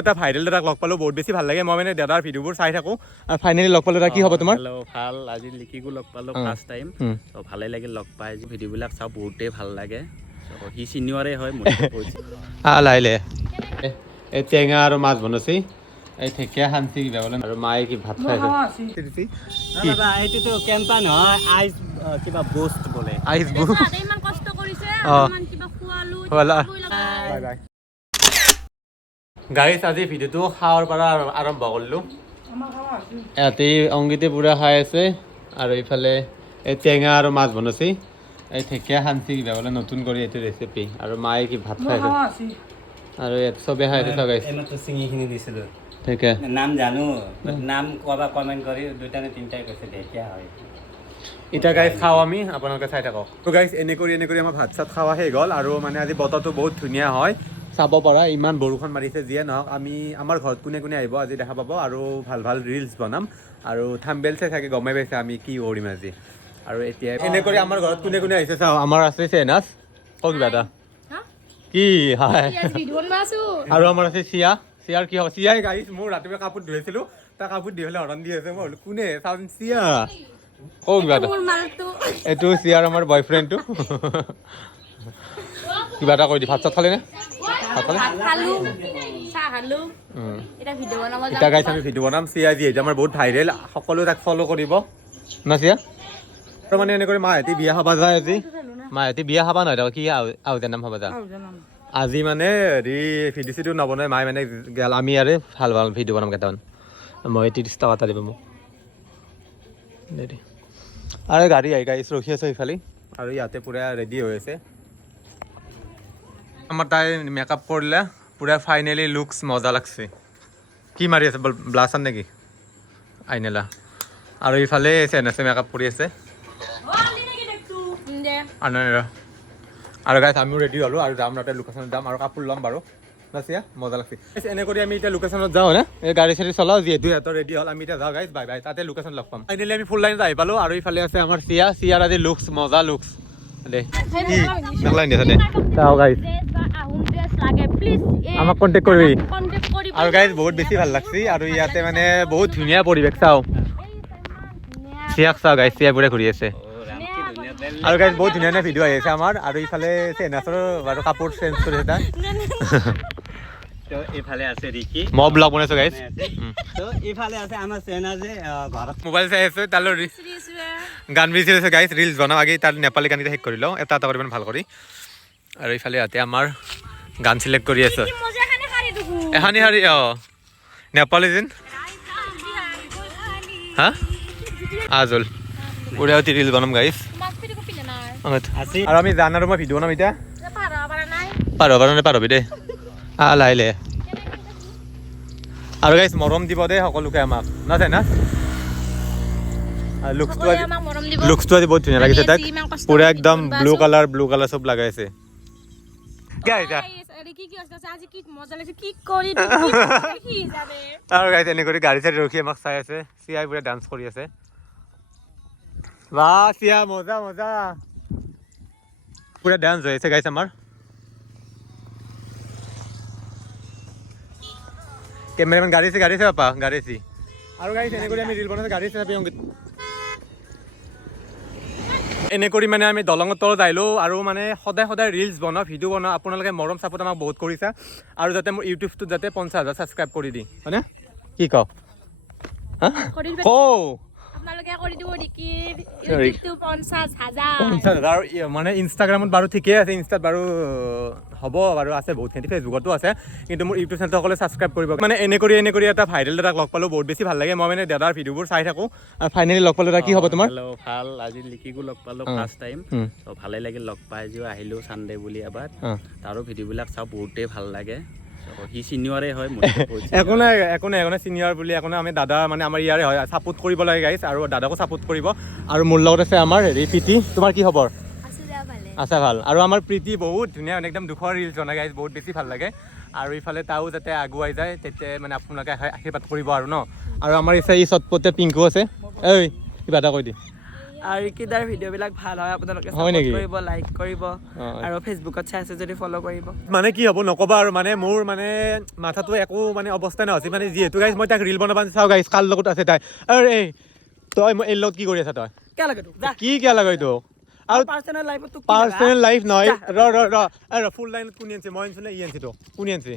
এটা ভাইৰেল দাদাক লগ পালো বহুত বেছি ভাল লাগে মই মানে দাদাৰ ভিডিঅ'বোৰ চাই থাকো আৰু ফাইনেলি লগ পালো কি হ'ব তোমাৰ হেল্ল' ভাল আজি লিকিকো লগ পালো ফাৰ্ষ্ট টাইম তো ভালে লাগিল লগ পাই ভিডিঅ'বিলাক চাওঁ বহুতেই ভাল লাগে সি চিনিয়ৰে হয় লাইলে এই টেঙা আৰু মাছ বনাইছে এই ঢেকীয়া সান্তি কিবা বোলে আৰু মায়ে কি ভাত খাইছে এইটোতো কেম্পা নহয় আইচ কিবা বুষ্ট বোলে আইচ বুষ্ট ইমান কষ্ট কৰিছে ইমান কিবা খোৱালো বাই বাই গাইছ আজি ভিডিঅ'টো খাৱাৰ পৰা আৰম্ভ কৰিলোঁ ইয়াতে অংগীতে পুৰা খাই আছে আৰু এইফালে এই টেঙা আৰু মাছ বনাইছে এই ঢেকীয়া সান্তি কিবা বোলে নতুন কৰি এইটো ৰেচিপি আৰু মায়ে কি ভাত খাইছে আৰু ইয়াত চবে খাই আছে গাইছ চিঙিখিনি দিছিলোঁ ঠিক আছে নাম জানো নাম কোৱা কমেণ্ট কৰি দুটা নে তিনিটাই কৈছে ঢেকীয়া হয় এতিয়া গাইছ খাওঁ আমি আপোনালোকে চাই থাকক তো গাইছ এনে কৰি আমাৰ ভাত চাত খোৱা হৈ গ'ল আৰু মানে আজি বতৰটো বহুত ধুনীয়া হয় চাব পৰা ইমান বৰষুণ মাৰিছে যিয়ে নহওক আমি আমাৰ ঘৰত কোনে কোনে আহিব আজি দেখা পাব আৰু ভাল ভাল ৰিলছ বনাম আৰু থাম্বনেইল চাই থাকে গমেই পাইছে আমি কি কৰিম আজি আৰু এতিয়া এনে কৰি আমাৰ ঘৰত কোনে কোনে আহিছে চাওঁ আমাৰ আছে চেনাছ কওক কিবা এটা কি হয় আৰু আমাৰ আছে চিয়াৰ কি হ'ব চিয়াই গাইছ মোৰ ৰাতিপুৱা কাপোৰ ধুইছিলোঁ তাৰ কাপোৰ ধুই পেলাই হৰণ দি আছে মই বোলো কোনে চাওঁ চিয়া কওক কিবা এটা এইটো চিয়াৰ আমাৰ বয়ফ্ৰেণ্ডটো কিবা এটা কৈ দি ভাত চাত খালে নে এতিয়া গাইছ আমি ভিডিঅ' বনাম চিয়া যিহেতু আমাৰ বহুত ভাইৰেল সকলোৱে তাক ফ'ল' কৰিব না চিয়া আৰু মানে এনেকৈ মাহঁতি বিয়া খাব যায় আজি মাহঁতি বিয়া খাবা নহয় কি আহুজাৰ নাম খাবা যা আজি মানে হেৰি ভিডিঅ' চিডিঅ' নবনাই মায়ে মানে গেল আমি আৰু ভাল ভাল ভিডিঅ' বনাম কেইটামান মই 30 টকা এটা দিব মোক দেৰি আৰু গাড়ী আহি গাড়ী ৰখি আছে সেইফালে আৰু ইয়াতে পূৰা ৰেডি হৈ আছে আমাৰ তাই মেকআপ কৰিলে পূৰা ফাইনেলি লুকছ মজা লাগছে কি মাৰি আছে ব্লাছাৰ নেকি আইনেলা আৰু ইফালে চেনাছে মেকআপ কৰি আছে আৰু গাইছ আমিও ৰেডি হ'লোঁ আৰু যাম তাতে লোকেশ্যনত যাম আৰু কাপোৰ ল'ম বাৰু নাচিয়া মজা লাগছে এনে কৰি আমি এতিয়া লোকেশ্যনত যাওঁ নে এই গাড়ী চাড়ী চলাওঁ যিহেতু সিহঁতৰ ৰেডি হ'ল আমি এতিয়া যাওঁ গাইছ বাই বাই তাতে লোকেশ্যন লগ পাম ফাইনেলি আমি ফুল লাইনত আহি পালোঁ আৰু ইফালে আছে আমাৰ চিয়াৰ আজি লুকছ মজা লুকছ দে কি নালাগে দে চাওঁ গাইছ আমাক কণ্টেক্ট কৰিবি আৰু গাইছ বহুত বেছি ভাল লাগছে আৰু ইয়াতে মানে বহুত ধুনীয়া পৰিৱেশ চাওঁ চিয়াক চাওঁ গাইছ চিয়া পুৰা ঘূৰি আছে আৰু গাইছ বহুত ধুনীয়া ধুনীয়া ভিডিঅ' আহি আছে আমাৰ আৰু ইফালে চেনাছৰ বাৰু কাপোৰ চেঞ্জ কৰি এটা এইফালে আছে ৰিকি মই ব্লগ বনাইছোঁ গাইছ এইফালে আছে আমাৰ চেনাজে ঘৰত মোবাইল চাই আছে তালৈ গান বিচাৰি আছে গাইছ ৰিলছ বনাওঁ আগে তাৰ নেপালী গানকেইটা শেষ কৰি লওঁ এটা এটা কৰি ভাল কৰি আৰু ইফালে ইয়াতে আমাৰ গান চিলেক্ট কৰি আছে এখানি শাৰী নেপালী যেন হা আজল পুৰা ৰিলছ বনাম গাইছ আৰু আমি জান আৰু মই ভিডিঅ' বনাম এতিয়া পাৰ পাৰবি দে লাহে আৰু গাইছ মৰম দিব দেই সকলোকে আমাক নাচাই না লুকছটো আজি বহুত ধুনীয়া লাগিছে তাক পুৰা একদম ব্লু কালাৰ চব লগাইছে আৰু গাইছ এনে কৰি গাড়ী চাড়ী ৰখি আমাক চাই আছে চিয়াই পুৰা ডান্স কৰি আছে বাহ চিয়া মজা মজা পুৰা ডান্স হৈ আছে গাইছ আমাৰ কেমেৰামেন গাড়ী আছে পাপা গাড়ী আছে আৰু গাইছ এনে কৰি আমি ৰিল বনাইছোঁ গাড়ী আছে এনে কৰি মানে আমি দলঙৰ তলত আহিলোঁ আৰু মানে সদায় ৰিলছ বনাওঁ ভিডিঅ' বনাওঁ আপোনালোকে মৰম চাপৰ্ট আমাক বহুত কৰিছা আৰু যাতে মোৰ ইউটিউবটোত যাতে 50,000 ছাবস্ক্ৰাইব কৰি দি হয়নে কি কওঁ মানে ইনষ্টাগ্ৰামত বাৰু ঠিকেই আছে ইনষ্টাত বাৰু হ'ব বাৰু আছে বহুতখিনি ফেচবুকতো আছে কিন্তু মোৰ ইউটিউব চেনেলটো সকলোৱে ছাবস্ক্ৰাইব কৰিব মানে এনে কৰি এটা ভাইৰেল দাদাক লগ পালোঁ বহুত বেছি ভাল লাগে মই মানে দাদাৰ ভিডিঅ'বোৰ চাই থাকোঁ আৰু ফাইনেলি লগ পালোঁ কি হ'ব তোমাৰ ভাল আজি লিকিকো লগ পালোঁ ফাৰ্ষ্ট টাইম তো ভালে লাগিল লগ পাই যিও আহিলোঁ ছানডে বুলি এবাৰ তাৰো ভিডিঅ'বিলাক চাওঁ বহুতেই ভাল লাগে সি চিনিয়ৰে হয় একো নাই চিনিয়ৰ বুলি একো নাই আমি দাদা মানে আমাৰ ইয়াৰে হয় ছাপোৰ্ট কৰিব লাগে গাইছ আৰু দাদাকো ছাপোৰ্ট কৰিব আৰু মোৰ লগত আছে আমাৰ হেৰি প্ৰীতি তোমাৰ কি খবৰ আছা ভাল আৰু আমাৰ প্ৰীতি বহুত ধুনীয়া একদম দুখৰ ৰিলছ বনাই গাইছ বহুত বেছি ভাল লাগে আৰু ইফালে তাও যাতে আগুৱাই যায় তেতিয়া মানে আপোনালোকে আশীৰ্বাদ কৰিব আৰু ন আৰু আমাৰ এই চটপটে পিংকু আছে এই কিবা এটা কৈ দি আৰু ৰিকিদাৰ ভিডিঅ'বিলাক ভাল হয় আপোনালোকে হয় নেকি? সাপোৰ্ট কৰিব লাইক কৰিব আৰু ফেচবুকত চাই আছে যদি ফ'ল' কৰিব মানে কি হ'ব নক'বা আৰু মানে মোৰ মানে মাথাটো একো মানে অৱস্থা নহৈছে মানে যিহেতু গাইজ মই তাক ৰিল বনাব চাওঁ গাইজ কাৰ লগত আছে তাই আৰু এই তই মই এই লগত কি কৰি আছা তই কিয় লাগে তোক যা কি কিয় লাগে এইটো আৰু পাৰ্চনেল লাইফত তোক পাৰ্চনেল লাইফ নহয় ৰ ফুল লাইনত কোনে আনিছে মই আনিছোঁ নে ই আনিছে তো কোনে আনিছে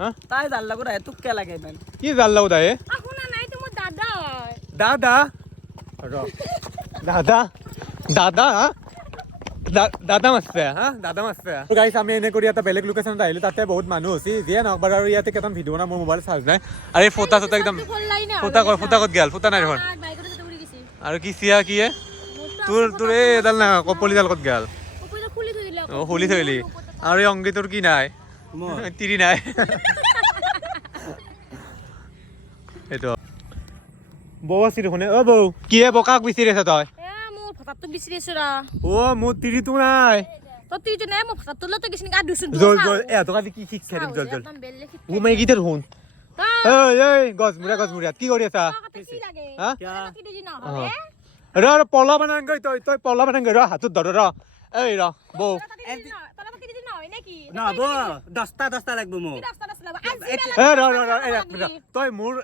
হা তাই যাৰ লগত আহে তোক কিয় লাগে ইমান কি জাল লগত আহে আপোনাৰ নাই তো মোৰ দাদা হয় দাদা ৰ দাদা দাদা দাদা মাছে হা দাদা মাছে গাইছ আমি এনে কৰি এটা বেলেগ লোকেশ্যনত আহিলো তাতে বহুত মানুহ হৈছে যিয়ে নহওক বাৰু আৰু ইয়াতে কেইটামান ভিডিঅ' বনাই মোৰ মোবাইল চাৰ্জ নাই আৰু এই ফটা চটা একদম ফুটা ক'ত গেল ফুটা নাই দেখোন বাইকত উৰি গৈছে আৰু কি চিয়া কি তোৰ এই এডাল না কপলিডাল ক'ত গেল ওপৰতে খুলি থৈ দিলে অ খুলি থৈলি আৰু এই অংগীটোৰ কি নাই তিৰি নাই এইটো বৌ আছে দেখোন অ বৌ কিহে বকাক বিচাৰি আছা তই মোৰ ভকাতটো বিচাৰি আছো ৰা অ মোৰ তিৰিটো নাই তই তুই যে নাই মোৰ ভকাতটো লৈ তই গৈছিনি গা ধুচোন জল জল এহঁতক আজি কি শিক্ষা দিম জল জল ও মাই গীতৰ শুন এই গছমুৰীয়া কি কৰি আছা কি লাগে হা কি দিজি নহলে ৰ পলা বনাং গৈ তই পলা বনাং গৈ ৰ হাতত ধৰ ৰ এই ৰ বৌ তলা কি দিজি নহয় নেকি নহ'ব 10টা লাগব মোক এ ৰ তই মোৰ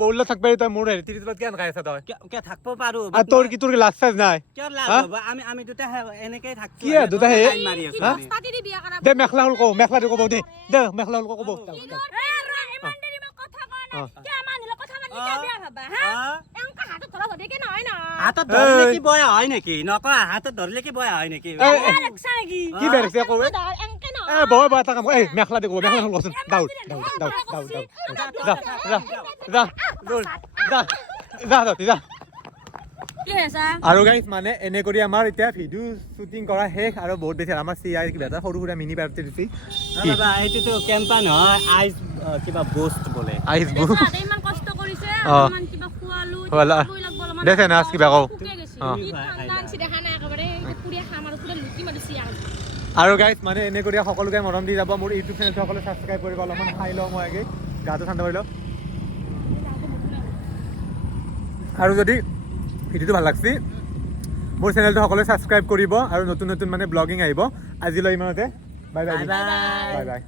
বৌলা থাকবি তই মোৰ হেৰি তিৰি তলত কেন খাই আছা তই কিয় থাকব পাৰো আৰু তোৰ কি লাজ চাজ নাই কিয় লাভ হ'ব আমি দুটা এনেকৈ থাকছো কি দুটা হে মাৰি আছো হা তাতি দি বিয়া কৰা দে মেখলা হ'ল কও মেখলা দি ক'ব দে মেখলা হ'ল ক'ব ইমান দেৰি মই কথা কোৱা নাই কি আমাৰ নিলে কথা মানি কিয় বিয়া ভাবা হা এংকা হাতত ধৰা ধৰি কি নহয় না হাতত ধৰিলে কি বয়া হয় নেকি নকয় হাতত ধৰিলে কি বয়া হয় নেকি লাগছা নেকি কি বেৰছে কও এংকে ন এ বৌ এটা কাম এই মেখলা দি ক'ব মেখলা হ'ল কচোন দাউদ যা কি হৈছে আৰু গাইজ মানে এনে কৰি আমাৰ এতিয়া ভিডিঅ' শ্বুটিং কৰা শেষ আৰু বহুত বেছি আমাৰ চিআই কিবা এটা সৰু সুৰা মিনি পাৰ্টি দিছি বাবা এইটোতো কেম্পা নহয় আইচ কিবা বুষ্ট বোলে আইচ বু তাতে ইমান কষ্ট কৰিছে অলপমান কিবা খোৱালো খোৱালা। খুৱাবই লাগব অলপমান দে তেনে আজ কিবা কও। শুকাই গৈছে অ। কি ঠাণ্ডা আনছি দেখা নাই একেবাৰে পুৰিয়া খাম আৰু পুৰা লুটি মাৰিছি আৰু গাইজ মানে এনে কৰি সকলোকে মৰম দি যাব মোৰ ইউটিউব চেনেলটো সকলোৱে ছাবস্ক্ৰাইব কৰিব অলপমান খাই লওঁ মই আগে গাটো ঠাণ্ডা কৰি লওঁ আৰু যদি ভিডিঅ'টো ভাল লাগছি মোৰ চেনেলটো সকলোৱে ছাবস্ক্ৰাইব কৰিব আৰু নতুন নতুন মানে ব্লগিং আহিব আজিলৈ ইমানতে bye bye bye bye. Bye bye